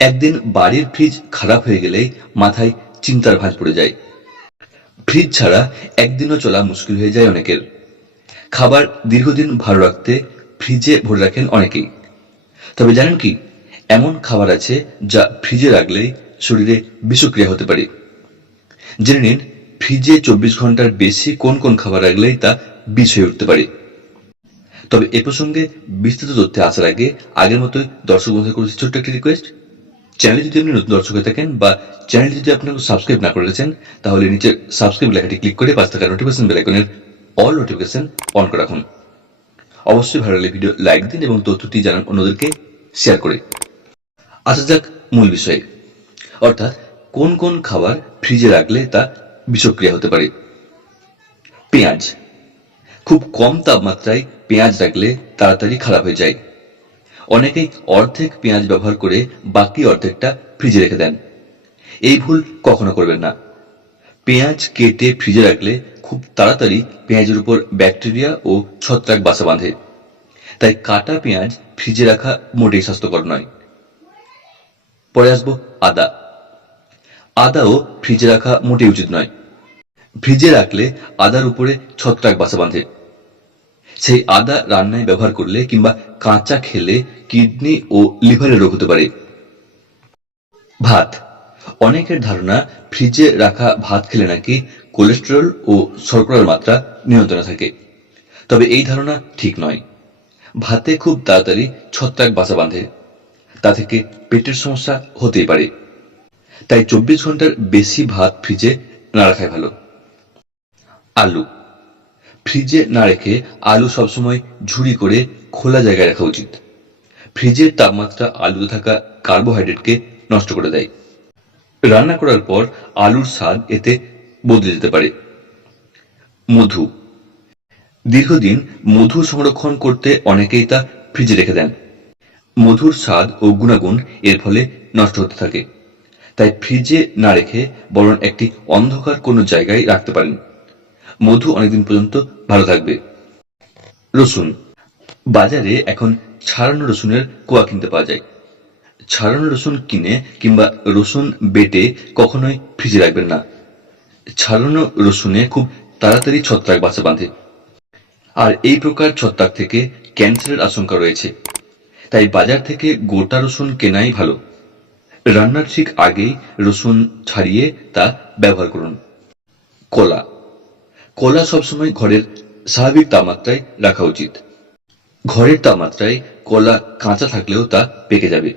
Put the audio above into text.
একদিন বাড়ির ফ্রিজ খারাপ হয়ে গেলেই মাথায় চিন্তার ভাঁজ পড়ে যায়। ফ্রিজ ছাড়া একদিনও চলা মুশকিল হয়ে যায় অনেকের। খাবার দীর্ঘদিন ভালো রাখতে ফ্রিজে ভরে রাখেন অনেকেই। তবে জানেন কি, এমন খাবার আছে যা ফ্রিজে রাখলেই শরীরে বিষক্রিয়া হতে পারে। জেনে নিন, ফ্রিজে চব্বিশ ঘণ্টার বেশি কোন কোন খাবার রাখলেই তা বিষ হয়ে উঠতে পারে। তবে এ প্রসঙ্গে বিস্তৃত তথ্যে আসার আগে আগের মতোই দর্শক বন্ধু করেছি ছোট্ট একটি রিকোয়েস্ট চ্যানেলে যদি আপনি নতুন দর্শক হয়ে থাকেন বা চ্যানেল যদি আপনাকে সাবস্ক্রাইব না করে রেখেছেন, তাহলে নিচে সাবস্ক্রাইব লেখাটি ক্লিক করে পাঁচ থাকা নোটিফিকেশন বেল আইকনের অল নোটিফিকেশন অন করে রাখুন। অবশ্যই ভালো লাগলে ভিডিও লাইক দিন এবং তথ্যটি জানান অন্যদেরকে শেয়ার করে। আসা যাক মূল বিষয়ে। অর্থাৎ কোন কোন খাবার ফ্রিজে রাখলে তা বিষক্রিয়া হতে পারে? পেঁয়াজ। খুব কম তাপমাত্রায় পেঁয়াজ রাখলে তাড়াতাড়ি খারাপ হয়ে যায়। অনেকেই অর্ধেক পেঁয়াজ ব্যবহার করে বাকি অর্ধেকটা ফ্রিজে রেখে দেন। এই ভুল কখনো করবেন না। পেঁয়াজ কেটে ফ্রিজে রাখলে খুব তাড়াতাড়ি পেঁয়াজের উপর ব্যাকটেরিয়া ও ছত্রাক বাসা বাঁধে। তাই কাটা পেঁয়াজ ফ্রিজে রাখা মোটেই স্বাস্থ্যকর নয়। পরে আসব আদা। আদাও ফ্রিজে রাখা মোটেই উচিত নয়। ফ্রিজে রাখলে আদার উপরে ছত্রাক বাসা বাঁধে। সেই আদা রান্নায় ব্যবহার করলে কিংবা কাঁচা খেলে কিডনি ও লিভারের রোগ হতে পারে। ভাত। অনেকের ধারণা ফ্রিজে রাখা ভাত খেলে নাকি কোলেস্টেরল ও শর্করার মাত্রা নিয়ন্ত্রণে থাকে। তবে এই ধারণা ঠিক নয়। ভাতে খুব তাড়াতাড়ি ছত্রাক বাসা বাঁধে। তা থেকে পেটের সমস্যা হতেই পারে। তাই চব্বিশ ঘণ্টার বেশি ভাত ফ্রিজে না রাখাই ভালো। আলু। ফ্রিজে না রেখে আলু সবসময় ঝুড়ি করে খোলা জায়গায় রাখা উচিত। ফ্রিজের তাপমাত্রা আলুতে থাকা কার্বোহাইড্রেটকে নষ্ট করে দেয়। রান্না করার পর আলুর স্বাদ এতে বদলে যেতে পারে। মধু। দীর্ঘদিন মধু সংরক্ষণ করতে অনেকেই তা ফ্রিজে রেখে দেন। মধুর স্বাদ ও গুণাগুণ এর ফলে নষ্ট হতে থাকে। তাই ফ্রিজে না রেখে বরং একটি অন্ধকার কোনো জায়গায় রাখতে পারেন। মধু অনেকদিন পর্যন্ত ভালো থাকবে। রসুন। বাজারে এখন ছাড়ানো রসুনের কোয়া কিনতে পাওয়া যায়। ছাড়ানো রসুন কিনে কিংবা রসুন বেটে কখনোই ফ্রিজে রাখবেন না। ছাড়ানো রসুনে খুব তাড়াতাড়ি ছত্রাক বাসা বাঁধে। আর এই প্রকার ছত্রাক থেকে ক্যান্সারের আশঙ্কা রয়েছে। তাই বাজার থেকে গোটা রসুন কেনাই ভালো। রান্নার ঠিক আগেই রসুন ছাড়িয়ে তা ব্যবহার করুন। কলা। কলা সবসময় ঘরের স্বাভাবিক তাপমাত্রায় রাখা উচিত। ঘরের তাপমাত্রায় কলা কাঁচা থাকলেও তা পেকে যাবে।